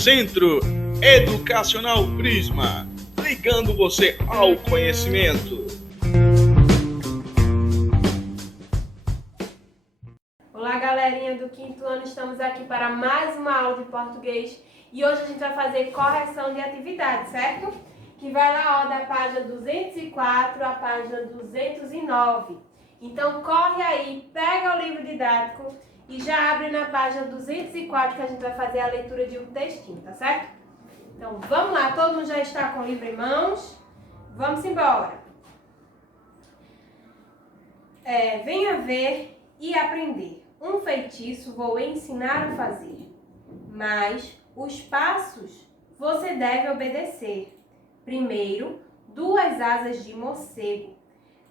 Centro Educacional Prisma, ligando você ao conhecimento. Olá, galerinha do 5º ano, estamos aqui para mais uma aula de português e hoje a gente vai fazer correção de atividade, certo? Que vai lá, ó, da página 204 à página 209. Então corre aí, pega o livro didático e já abre na página 204 que a gente vai fazer a leitura de um textinho, tá certo? Então vamos lá, todo mundo já está com o livro em mãos? Vamos embora! Venha ver e aprender. Um feitiço vou ensinar a fazer, mas os passos você deve obedecer. Primeiro, 2 asas de morcego.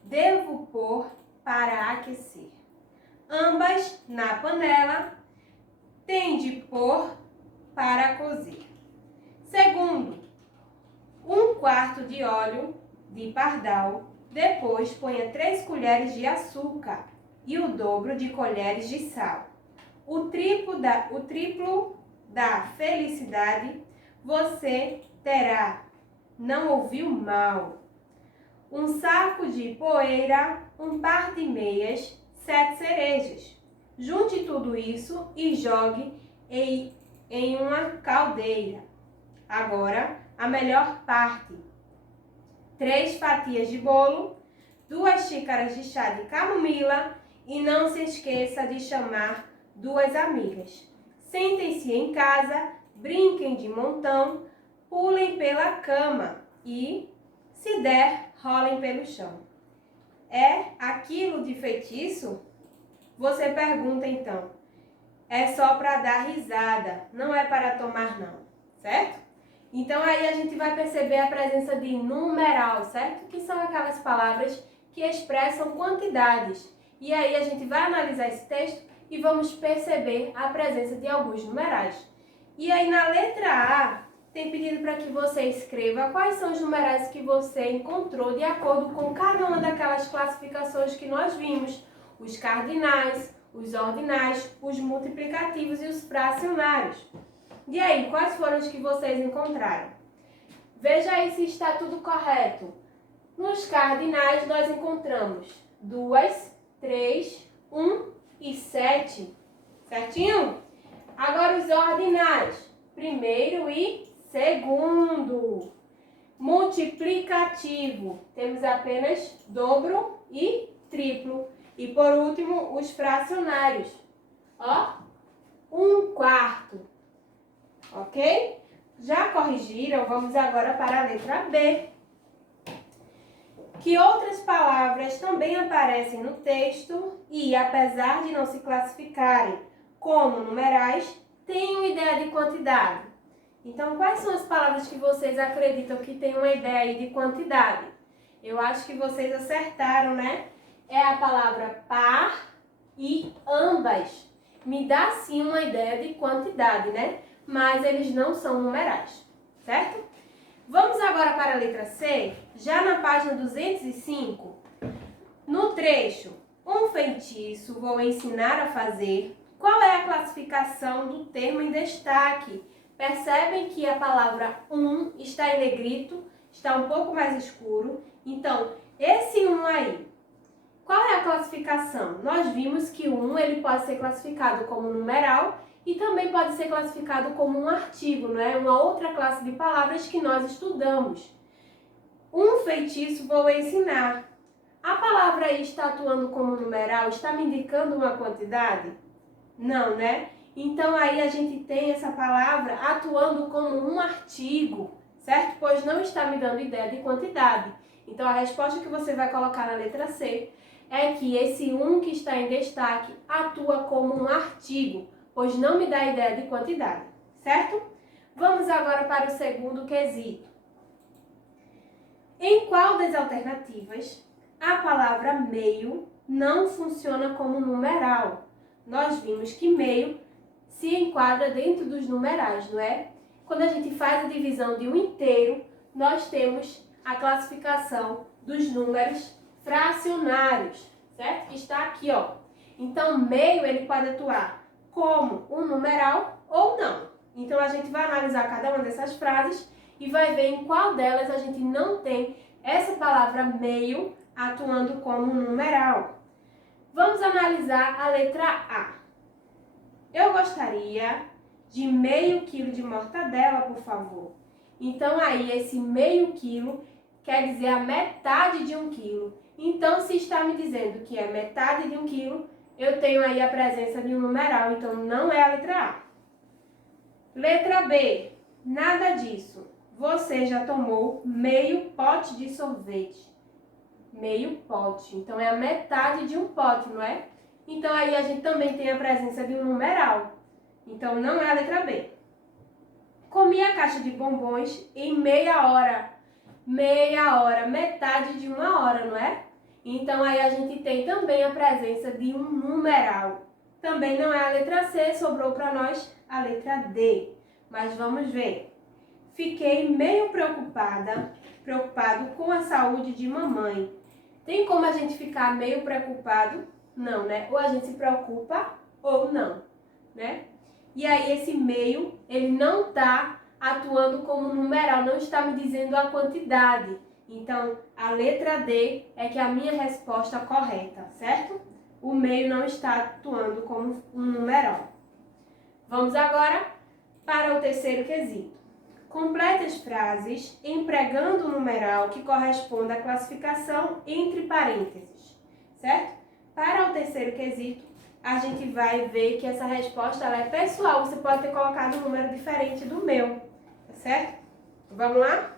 Devo pôr para aquecer. Ambas na panela, tem de pôr para cozer. Segundo, 1/4 de óleo de pardal. Depois ponha 3 colheres de açúcar e o dobro de colheres de sal. O triplo da felicidade você terá. Não ouviu mal. Um saco de poeira, um par de meias, 7 cerejas. Junte tudo isso e jogue em uma caldeira. Agora, a melhor parte. 3 fatias de bolo, 2 xícaras de chá de camomila e não se esqueça de chamar 2 amigas. Sentem-se em casa, brinquem de montão, pulem pela cama e, se der, rolem pelo chão. É aquilo de feitiço? Você pergunta então. É só para dar risada, não é para tomar não, certo? Então aí a gente vai perceber a presença de numeral, certo? Que são aquelas palavras que expressam quantidades. E aí a gente vai analisar esse texto e vamos perceber a presença de alguns numerais. E aí na letra A, tem pedido para que você escreva quais são os numerais que você encontrou de acordo com cada uma daquelas classificações que nós vimos. Os cardinais, os ordinais, os multiplicativos e os fracionários. E aí, quais foram os que vocês encontraram? Veja aí se está tudo correto. Nos cardinais nós encontramos 2, 3, 1 e 7. Certinho? Agora os ordinais. Primeiro e segundo. Multiplicativo. Temos apenas dobro e triplo. E por último, os fracionários. Ó, 1/4. Ok? Já corrigiram? Vamos agora para a letra B. Que outras palavras também aparecem no texto e, apesar de não se classificarem como numerais, têm uma ideia de quantidade. Então, quais são as palavras que vocês acreditam que têm uma ideia aí de quantidade? Eu acho que vocês acertaram, né? É a palavra par e ambas. Me dá sim uma ideia de quantidade, né? Mas eles não são numerais, certo? Vamos agora para a letra C, já na página 205. No trecho, um feitiço vou ensinar a fazer. Qual é a classificação do termo em destaque? Percebem que a palavra um está em negrito, está um pouco mais escuro. Então, esse um aí, qual é a classificação? Nós vimos que o 1 ele pode ser classificado como numeral e também pode ser classificado como um artigo, não é? Uma outra classe de palavras que nós estudamos. Um feitiço vou ensinar. A palavra aí está atuando como numeral, está me indicando uma quantidade? Não, né? Então aí a gente tem essa palavra atuando como um artigo, certo? Pois não está me dando ideia de quantidade. Então a resposta que você vai colocar na letra C é que esse um que está em destaque atua como um artigo, pois não me dá ideia de quantidade, certo? Vamos agora para o segundo quesito. Em qual das alternativas a palavra meio não funciona como numeral? Nós vimos que meio se enquadra dentro dos numerais, não é? Quando a gente faz a divisão de um inteiro, nós temos a classificação dos números fracionários, certo? Que está aqui, ó. Então, meio ele pode atuar como um numeral ou não. Então, a gente vai analisar cada uma dessas frases e vai ver em qual delas a gente não tem essa palavra meio atuando como numeral. Vamos analisar a letra A. Eu gostaria de meio quilo de mortadela, por favor. Então, aí, esse meio quilo quer dizer a metade de 1 quilo. Então, se está me dizendo que é metade de 1 quilo, eu tenho aí a presença de um numeral, então não é a letra A. Letra B, nada disso. Você já tomou meio pote de sorvete. Meio pote, então é a metade de um pote, não é? Então aí a gente também tem a presença de um numeral. Então não é a letra B. Comi a caixa de bombons em meia hora. Meia hora, metade de 1 hora, não é? Então aí a gente tem também a presença de um numeral. Também não é a letra C, sobrou para nós a letra D. Mas vamos ver. Fiquei meio preocupado com a saúde de mamãe. Tem como a gente ficar meio preocupado? Não, né? Ou a gente se preocupa ou não, né? E aí esse meio, ele não está atuando como numeral, não está me dizendo a quantidade. Então, a letra D é que é a minha resposta correta, certo? O meio não está atuando como um numeral. Vamos agora para o terceiro quesito. Complete as frases empregando o numeral que corresponde à classificação entre parênteses, certo? Para o terceiro quesito, a gente vai ver que essa resposta ela é pessoal. Você pode ter colocado um número diferente do meu, tá certo? Vamos lá?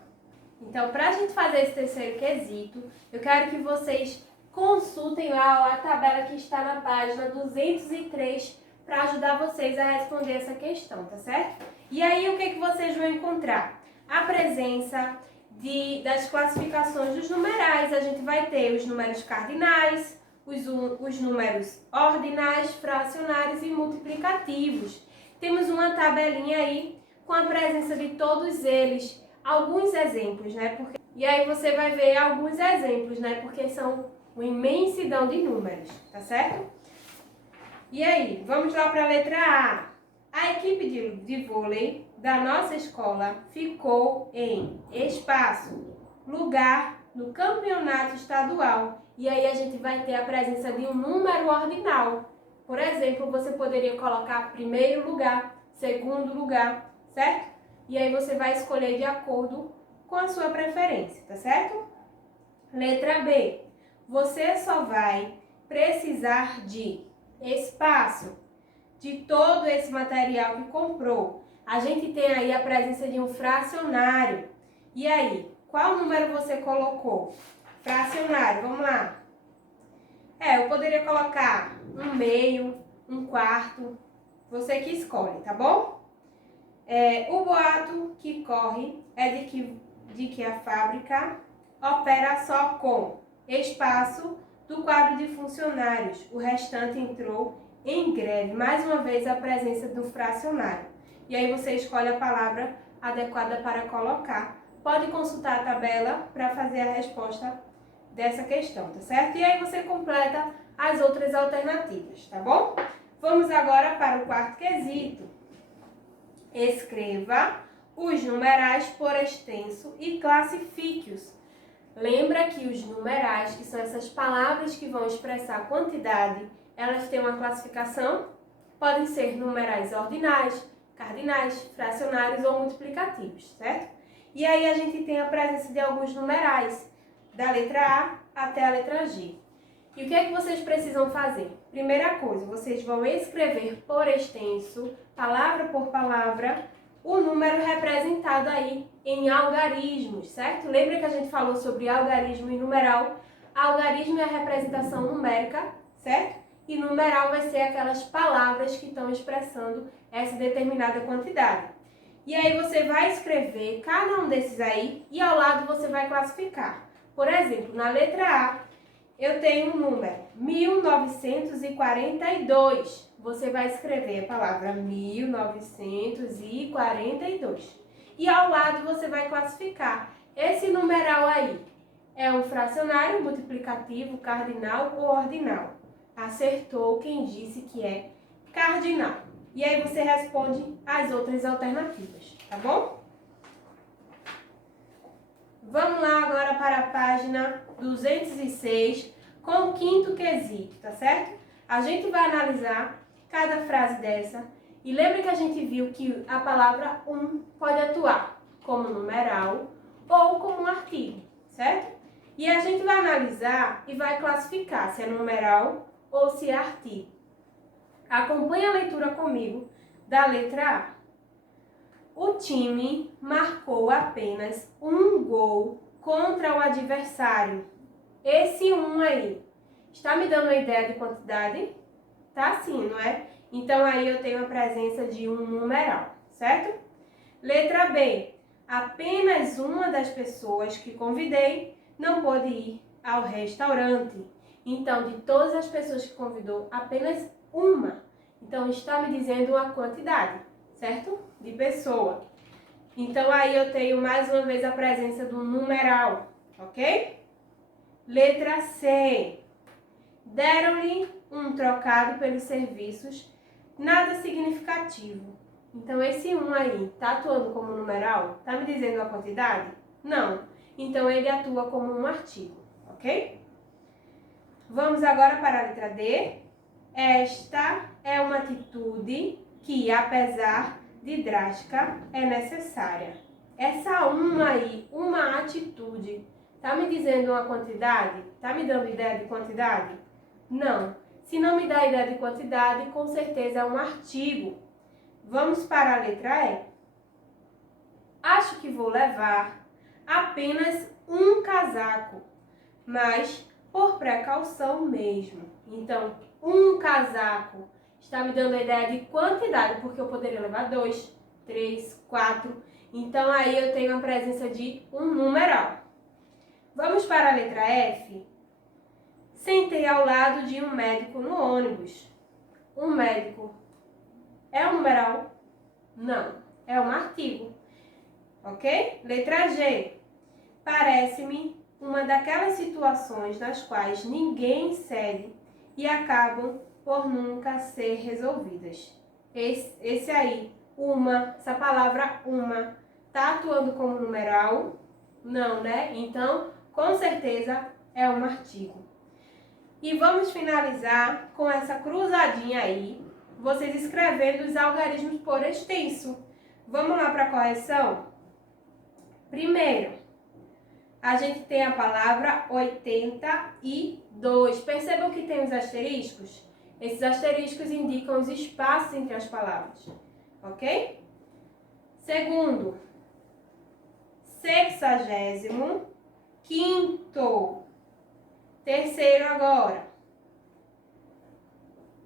Então, para a gente fazer esse terceiro quesito, eu quero que vocês consultem lá a tabela que está na página 203 para ajudar vocês a responder essa questão, tá certo? E aí, o que vocês vão encontrar? A presença das classificações dos numerais. A gente vai ter os números cardinais, os números ordinais, fracionários e multiplicativos. Temos uma tabelinha aí com a presença de todos eles. Alguns exemplos, né? E aí você vai ver alguns exemplos, né? Porque são uma imensidão de números, tá certo? E aí, vamos lá para a letra A. A equipe de vôlei da nossa escola ficou em espaço, lugar no campeonato estadual. E aí a gente vai ter a presença de um número ordinal. Por exemplo, você poderia colocar primeiro lugar, segundo lugar, certo? E aí você vai escolher de acordo com a sua preferência, tá certo? Letra B. Você só vai precisar de espaço de todo esse material que comprou. A gente tem aí a presença de um fracionário. E aí, qual número você colocou? Fracionário, vamos lá. Eu poderia colocar 1/2, 1/4, você que escolhe, tá bom? O boato que corre é de que a fábrica opera só com espaço do quadro de funcionários. O restante entrou em greve. Mais uma vez a presença do fracionário. E aí você escolhe a palavra adequada para colocar. Pode consultar a tabela para fazer a resposta dessa questão, tá certo? E aí você completa as outras alternativas, tá bom? Vamos agora para o quarto quesito. Escreva os numerais por extenso e classifique-os. Lembra que os numerais, que são essas palavras que vão expressar a quantidade, elas têm uma classificação? Podem ser numerais ordinais, cardinais, fracionários ou multiplicativos, certo? E aí a gente tem a presença de alguns numerais, da letra A até a letra G. E o que é que vocês precisam fazer? Primeira coisa, vocês vão escrever por extenso, palavra por palavra, o número representado aí em algarismos, certo? Lembra que a gente falou sobre algarismo e numeral? Algarismo é a representação numérica, certo? E numeral vai ser aquelas palavras que estão expressando essa determinada quantidade. E aí você vai escrever cada um desses aí e ao lado você vai classificar. Por exemplo, na letra A, eu tenho o número 1942. Você vai escrever a palavra 1942. E ao lado você vai classificar. Esse numeral aí é um fracionário, multiplicativo, cardinal ou ordinal? Acertou quem disse que é cardinal. E aí você responde as outras alternativas, tá bom? Vamos lá agora para a página 206 com o quinto quesito, tá certo? A gente vai analisar cada frase dessa e lembra que a gente viu que a palavra pode atuar como numeral ou como um artigo, certo? E a gente vai analisar e vai classificar se é numeral ou se é artigo. Acompanhe a leitura comigo da letra A. O time marcou apenas um gol contra o adversário. Esse aí, está me dando uma ideia de quantidade? Tá sim, não é? Então aí eu tenho a presença de um numeral, certo? Letra B. Apenas uma das pessoas que convidei não pôde ir ao restaurante. Então, de todas as pessoas que convidou, apenas uma. Então, está me dizendo uma quantidade, certo? De pessoa. Então, aí eu tenho mais uma vez a presença do numeral, ok? Letra C. Deram-lhe um trocado pelos serviços, nada significativo. Então, esse aí, está atuando como numeral? Está me dizendo a quantidade? Não. Então, ele atua como um artigo, ok? Vamos agora para a letra D. Esta é uma atitude que, apesar de drástica, é necessária. Essa aí, uma atitude, está me dizendo uma quantidade? Está me dando ideia de quantidade? Não. Se não me dá ideia de quantidade, com certeza é um artigo. Vamos para a letra E. Acho que vou levar apenas um casaco, mas por precaução mesmo. Então, um casaco está me dando a ideia de quantidade, porque eu poderia levar 2, 3, 4. Então, aí eu tenho a presença de um numeral. Vamos para a letra F. Sentei ao lado de um médico no ônibus. Um médico é um numeral? Não, é um artigo. Ok? Letra G. Parece-me uma daquelas situações nas quais ninguém cede e acabam por nunca ser resolvidas. Esse aí, essa palavra uma, tá atuando como numeral? Não, né? Então, com certeza é um artigo. E vamos finalizar com essa cruzadinha aí, vocês escrevendo os algarismos por extenso. Vamos lá para a correção? Primeiro, a gente tem a palavra 82. Percebam que tem os asteriscos? Esses asteriscos indicam os espaços entre as palavras, ok? Segundo, 65º. Terceiro agora,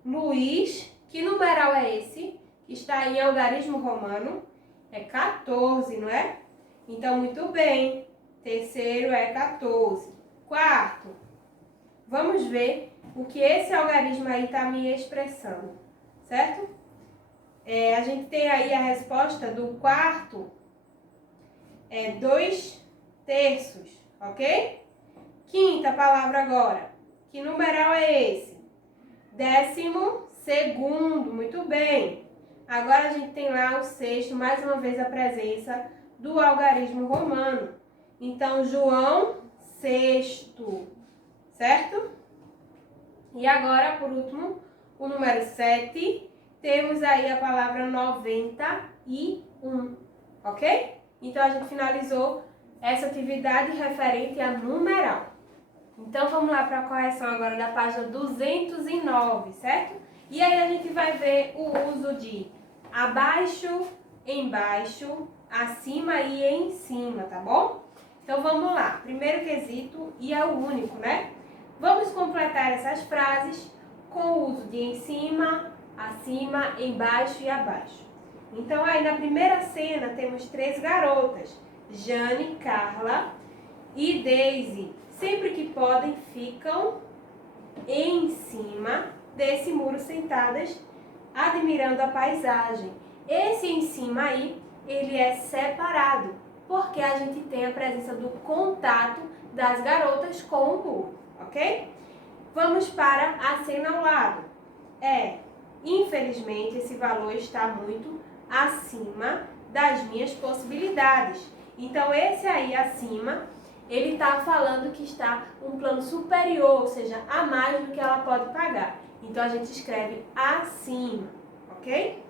Luiz. Que numeral é esse? Que está em algarismo romano? É 14, não é? Então, muito bem. Terceiro é 14. Quarto, vamos ver o que esse algarismo aí está me expressando, certo? A gente tem aí a resposta do quarto, 2/3, ok? Quinta palavra agora. Que numeral é esse? 12º, muito bem. Agora a gente tem lá o sexto, mais uma vez a presença do algarismo romano. Então, João sexto, certo? E agora, por último, o número 7, temos aí a palavra 91, ok? Então, a gente finalizou essa atividade referente a numeral. Então, vamos lá para a correção agora da página 209, certo? E aí a gente vai ver o uso de abaixo, embaixo, acima e em cima, tá bom? Então, vamos lá. Primeiro quesito e é o único, né? Vamos completar essas frases com o uso de em cima, acima, embaixo e abaixo. Então, aí na primeira cena temos 3 garotas, Jane, Carla e Daisy. Sempre que podem, ficam em cima desse muro sentadas, admirando a paisagem. Esse em cima aí, ele é separado, porque a gente tem a presença do contato das garotas com o muro, ok? Vamos para a cena ao lado. infelizmente esse valor está muito acima das minhas possibilidades. Então esse aí acima, ele está falando que está um plano superior, ou seja, a mais do que ela pode pagar. Então a gente escreve acima, ok?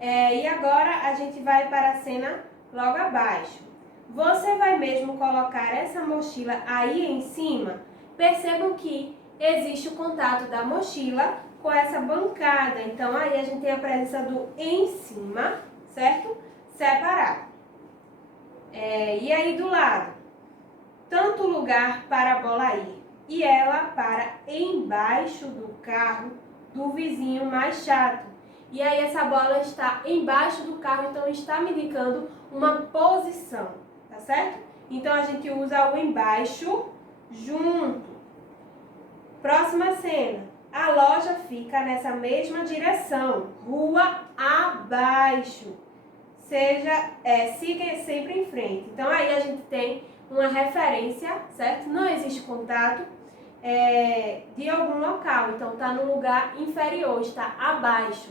E agora a gente vai para a cena logo abaixo. Você vai mesmo colocar essa mochila aí em cima? Percebam que existe o contato da mochila com essa bancada. Então aí a gente tem a presença do em cima, certo? Separado. E aí do lado, tanto lugar para a bola ir e ela para embaixo do carro do vizinho mais chato. E aí essa bola está embaixo do carro, então está me indicando uma posição, tá certo? Então a gente usa o embaixo junto. Próxima cena. A loja fica nessa mesma direção, rua abaixo. Siga sempre em frente. Então aí a gente tem uma referência, certo? Não existe contato de algum local, então está no lugar inferior, está abaixo,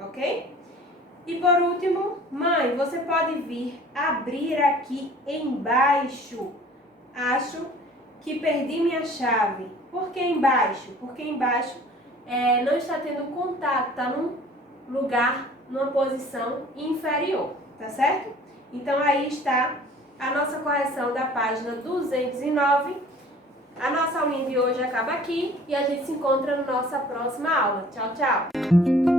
ok? E por último, mãe, você pode vir abrir aqui embaixo. Acho que perdi minha chave. Por que embaixo? Porque embaixo não está tendo contato, está num lugar, numa posição inferior, tá certo? Então aí está a nossa correção da página 209. A nossa aulinha de hoje acaba aqui e a gente se encontra na nossa próxima aula. Tchau, tchau!